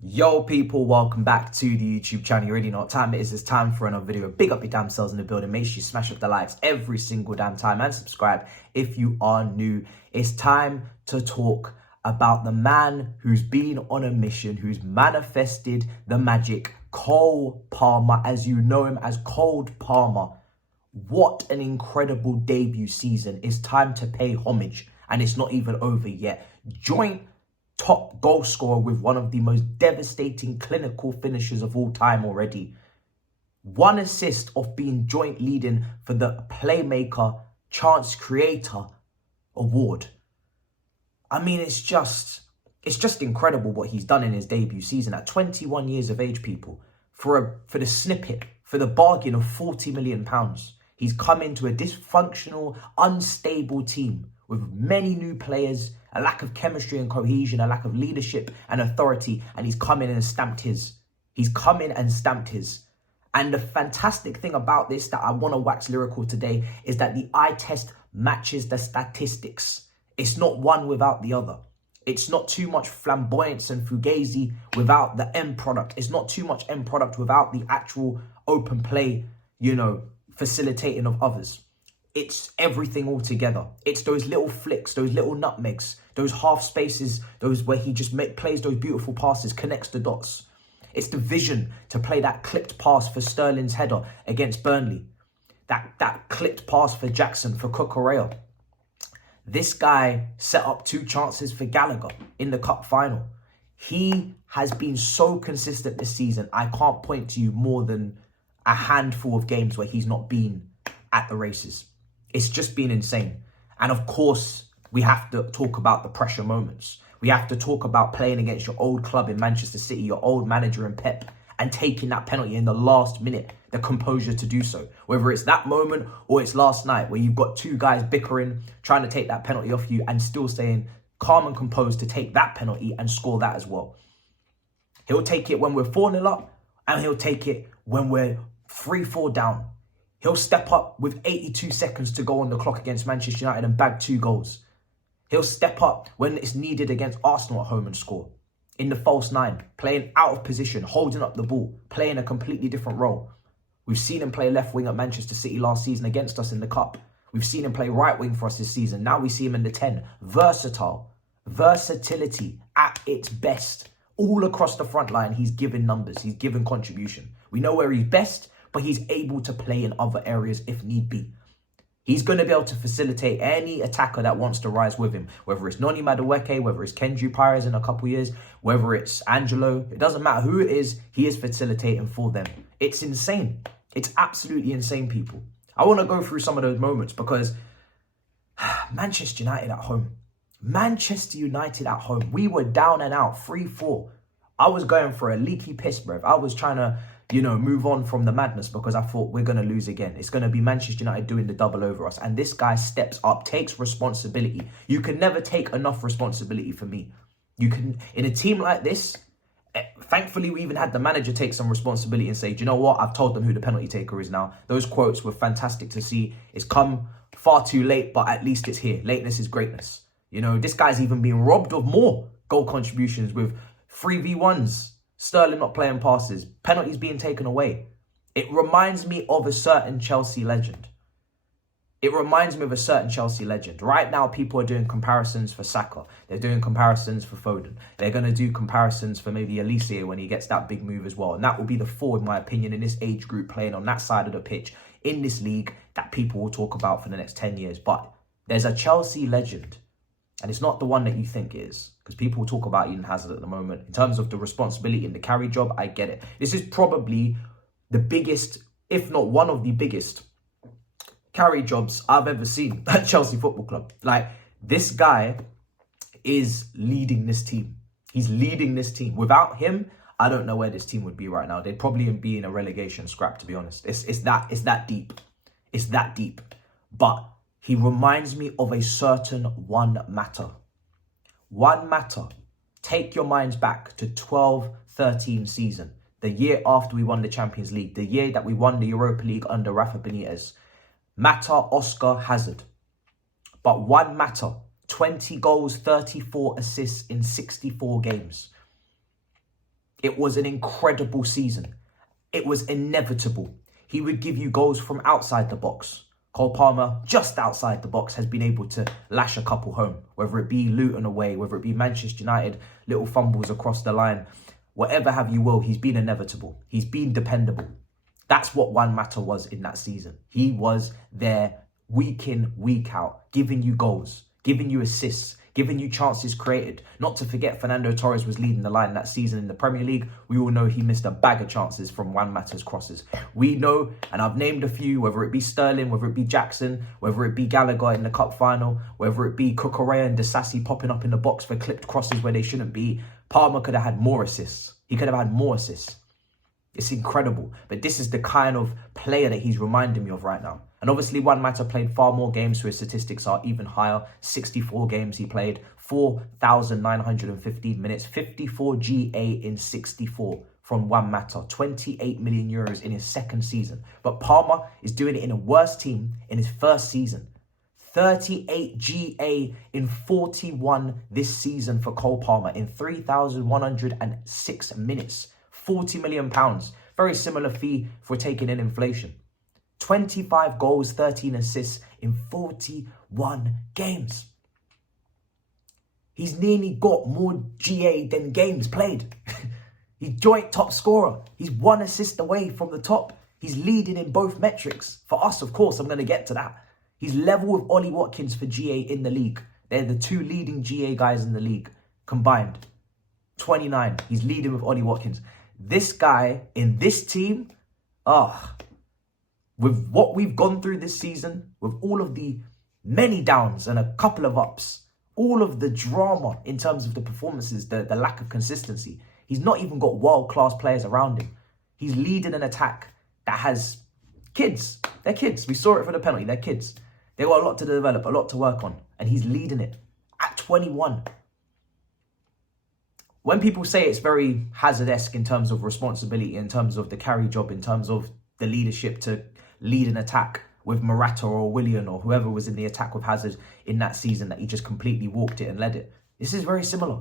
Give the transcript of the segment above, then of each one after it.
Yo people, welcome back to the YouTube channel. You already know what time it is. It's time for another video. Big up your damn selves in the building. Make sure you smash up the likes every single damn time and subscribe if you are new. It's time to talk about the man who's been on a mission, who's manifested the magic, Cole Palmer, as you know him as Cold Palmer. What an incredible debut season. It's time to pay homage, and it's not even over yet. Joint top goal scorer with one of the most devastating clinical finishers of all time already. One assist of being joint leading for the Playmaker Chance Creator Award. I mean, it's just incredible what he's done in his debut season at 21 years of age, people. For the snippet, for the bargain of £40 million. He's come into a dysfunctional, unstable team with many new players, a lack of chemistry and cohesion, a lack of leadership and authority, and he's come in and stamped his. He's come in and stamped his. And the fantastic thing about this that I want to wax lyrical today is that the eye test matches the statistics. It's not one without the other. It's not too much flamboyance and fugazi without the end product. It's not too much end product without the actual open play, facilitating of others. It's everything all together. It's those little flicks, those little nutmegs, those half spaces, those where he just plays those beautiful passes, connects the dots. It's the vision to play that clipped pass for Sterling's header against Burnley. That clipped pass for Jackson, for Cucurella. This guy set up 2 chances for Gallagher in the cup final. He has been so consistent this season. I can't point to you more than a handful of games where he's not been at the races. It's just been insane. And of course, we have to talk about the pressure moments. We have to talk about playing against your old club in Manchester City, your old manager in Pep, and taking that penalty in the last minute, the composure to do so. Whether it's that moment or it's last night where you've got 2 guys bickering, trying to take that penalty off you and still staying calm and composed to take that penalty and score that as well. He'll take it when we're 4-0 up, and he'll take it when we're 3-4 down. He'll step up with 82 seconds to go on the clock against Manchester United and bag 2 goals. He'll step up when it's needed against Arsenal at home and score. In the false 9, playing out of position, holding up the ball, playing a completely different role. We've seen him play left wing at Manchester City last season against us in the Cup. We've seen him play right wing for us this season. Now we see him in the 10. Versatile. Versatility at its best. All across the front line, he's given numbers. He's given contribution. We know where he's best, but he's able to play in other areas if need be. He's going to be able to facilitate any attacker that wants to rise with him, whether it's Noni Madueke, whether it's Kenji Pires in a couple of years, whether it's Angelo. It doesn't matter who it is, he is facilitating for them. It's insane. It's absolutely insane, people. I want to go through some of those moments because Manchester United at home. Manchester United at home. We were down and out, 3-4. I was going for a leaky piss, bruv. I was trying to move on from the madness because I thought we're going to lose again. It's going to be Manchester United doing the double over us. And this guy steps up, takes responsibility. You can never take enough responsibility for me. You can, in a team like this, thankfully we even had the manager take some responsibility and say, do you know what? I've told them who the penalty taker is now. Those quotes were fantastic to see. It's come far too late, but at least it's here. Lateness is greatness. This guy's even been robbed of more goal contributions with 3v1s. Sterling not playing passes, penalties being taken away. It reminds me of a certain Chelsea legend. Right now, people are doing comparisons for Saka. They're doing comparisons for Foden. They're going to do comparisons for maybe Elise when he gets that big move as well. And that will be the 4, in my opinion, in this age group playing on that side of the pitch in this league that people will talk about for the next 10 years. But there's a Chelsea legend. And it's not the one that you think it is. Because people talk about Eden Hazard at the moment. In terms of the responsibility and the carry job, I get it. This is probably the biggest, if not one of the biggest, carry jobs I've ever seen at Chelsea Football Club. Like, this guy is leading this team. He's leading this team. Without him, I don't know where this team would be right now. They'd probably be in a relegation scrap, to be honest. It's that deep. It's that deep. But he reminds me of a certain one matter. One matter. Take your minds back to 12-13 season. The year after we won the Champions League. The year that we won the Europa League under Rafa Benitez. Matter Oscar Hazard. But one matter. 20 goals, 34 assists in 64 games. It was an incredible season. It was inevitable. He would give you goals from outside the box. Cole Palmer, just outside the box, has been able to lash a couple home, whether it be Luton away, whether it be Manchester United, little fumbles across the line, whatever have you will, he's been inevitable. He's been dependable. That's what Juan Mata was in that season. He was there week in, week out, giving you goals, giving you assists, giving you chances created. Not to forget, Fernando Torres was leading the line that season in the Premier League. We all know he missed a bag of chances from Juan Mata's crosses. We know, and I've named a few, whether it be Sterling, whether it be Jackson, whether it be Gallagher in the cup final, whether it be Cucurella and Disasi popping up in the box for clipped crosses where they shouldn't be. Palmer could have had more assists. He could have had more assists. It's incredible. But this is the kind of player that he's reminding me of right now. And obviously, Juan Mata played far more games, so his statistics are even higher. 64 games he played, 4,915 minutes, 54 GA in 64 from Juan Mata, 28 million euros in his second season. But Palmer is doing it in a worse team in his first season. 38 GA in 41 this season for Cole Palmer in 3,106 minutes. £40 million. Very similar fee for taking in inflation. 25 goals, 13 assists in 41 games. He's nearly got more GA than games played. He's joint top scorer. He's one assist away from the top. He's leading in both metrics. For us, of course, I'm going to get to that. He's level with Ollie Watkins for GA in the league. They're the two leading GA guys in the league combined. 29. He's leading with Ollie Watkins. This guy in this team, with what we've gone through this season, with all of the many downs and a couple of ups, all of the drama in terms of the performances, the lack of consistency, he's not even got world-class players around him. He's leading an attack that has kids. They're kids. We saw it for the penalty. They're kids. They've got a lot to develop, a lot to work on. And he's leading it at 21. When people say it's very Hazard-esque in terms of responsibility, in terms of the carry job, in terms of the leadership to lead an attack with Morata or Willian or whoever was in the attack with Hazard in that season, that he just completely walked it and led it. This is very similar.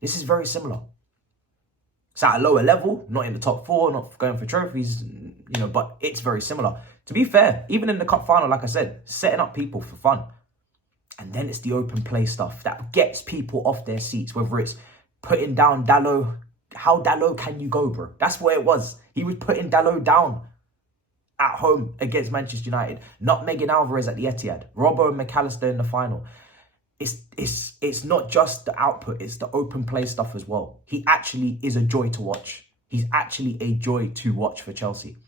This is very similar. It's at a lower level, not in the top four, not going for trophies, but it's very similar. To be fair, even in the cup final, like I said, setting up people for fun. And then it's the open play stuff that gets people off their seats, whether it's putting down Dalot. How Dalot can you go, bro? That's what it was. He was putting Dalot down at home against Manchester United. Not Megan Alvarez at the Etihad. Robbo and McAllister in the final. It's not just the output, it's the open play stuff as well. He actually is a joy to watch. He's actually a joy to watch for Chelsea.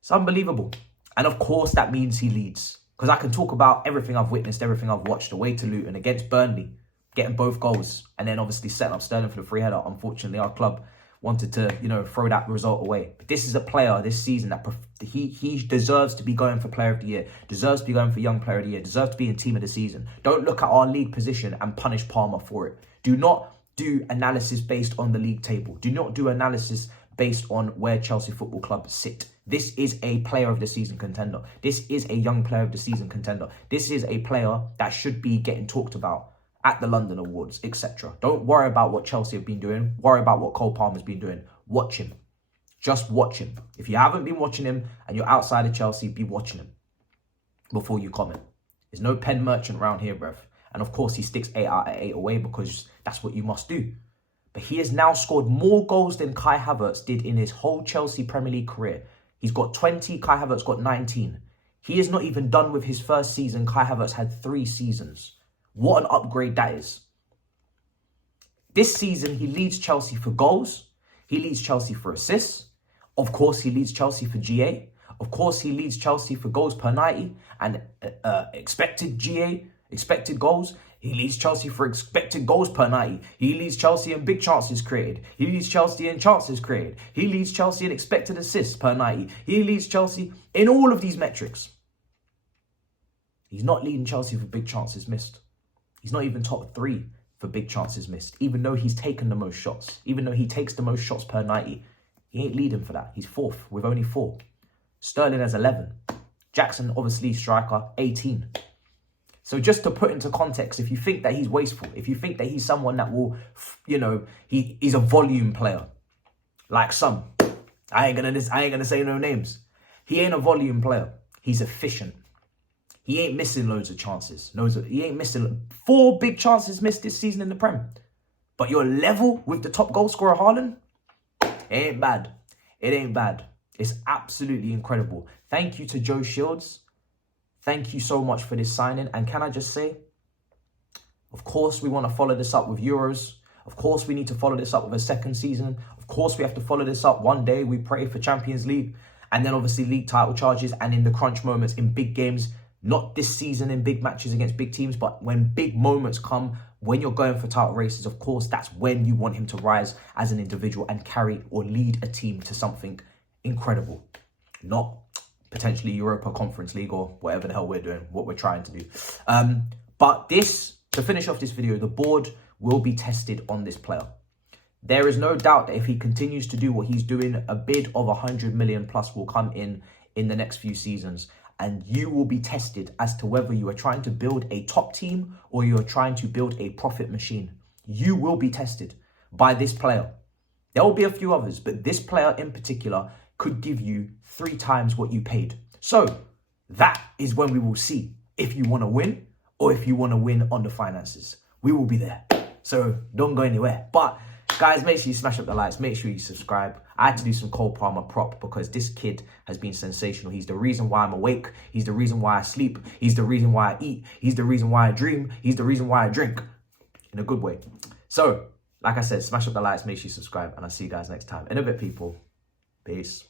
It's unbelievable. And of course, that means he leads. Because I can talk about everything I've witnessed, everything I've watched, away to Luton, against Burnley, getting both goals, and then obviously setting up Sterling for the free header. Unfortunately, our club wanted to, throw that result away. But this is a player this season that he deserves to be going for Player of the Year, deserves to be going for Young Player of the Year, deserves to be in Team of the Season. Don't look at our league position and punish Palmer for it. Do not do analysis based on the league table. Do not do analysis based on where Chelsea Football Club sit. This is a Player of the Season contender. This is a Young Player of the Season contender. This is a player that should be getting talked about at the London Awards, etc. Don't worry about what Chelsea have been doing. Worry about what Cole Palmer's been doing. Watch him. Just watch him. If you haven't been watching him and you're outside of Chelsea, be watching him before you comment. There's no pen merchant around here, bruv. And of course, he sticks 8 out of 8 away because that's what you must do. But he has now scored more goals than Kai Havertz did in his whole Chelsea Premier League career. He's got 20, Kai Havertz got 19. He is not even done with his first season. Kai Havertz had 3 seasons. What an upgrade that is. This season, he leads Chelsea for goals. He leads Chelsea for assists. Of course, he leads Chelsea for GA. Of course, he leads Chelsea for goals per 90 and expected GA, expected goals. He leads Chelsea for expected goals per 90. He leads Chelsea in big chances created. He leads Chelsea in chances created. He leads Chelsea in expected assists per 90. He leads Chelsea in all of these metrics. He's not leading Chelsea for big chances missed. He's not even top 3 for big chances missed, even though he's taken the most shots. Even though he takes the most shots per 90. He ain't leading for that. He's 4th with only 4. Sterling has 11. Jackson, obviously striker, 18. So just to put into context, if you think that he's wasteful, if you think that he's someone that will, you know, he's a volume player, like some, I ain't gonna say no names. He ain't a volume player. He's efficient. He ain't missing loads of chances. He ain't missing 4 big chances missed this season in the Prem. But you're level with the top goal scorer, Hairline. It ain't bad. It ain't bad. It's absolutely incredible. Thank you to Joe Shields. Thank you so much for this signing. And can I just say, of course, we want to follow this up with Euros. Of course, we need to follow this up with a second season. Of course, we have to follow this up one day. We pray for Champions League. And then obviously league title charges. And in the crunch moments, in big games, not this season in big matches against big teams, but when big moments come, when you're going for title races, of course, that's when you want him to rise as an individual and carry or lead a team to something incredible. Not potentially Europa Conference League or whatever the hell we're doing, what we're trying to do. But this, to finish off this video, the board will be tested on this player. There is no doubt that if he continues to do what he's doing, a bid of 100 million plus will come in the next few seasons. And you will be tested as to whether you are trying to build a top team or you are trying to build a profit machine. You will be tested by this player. There will be a few others, but this player in particular could give you 3 times what you paid. So that is when we will see if you want to win or if you want to win on the finances. We will be there. So don't go anywhere. But guys, make sure you smash up the likes. Make sure you subscribe. I had to do some Cole Palmer prop because this kid has been sensational. He's the reason why I'm awake. He's the reason why I sleep. He's the reason why I eat. He's the reason why I dream. He's the reason why I drink. In a good way. So, like I said, smash up the likes. Make sure you subscribe. And I'll see you guys next time. In a bit, people. Peace.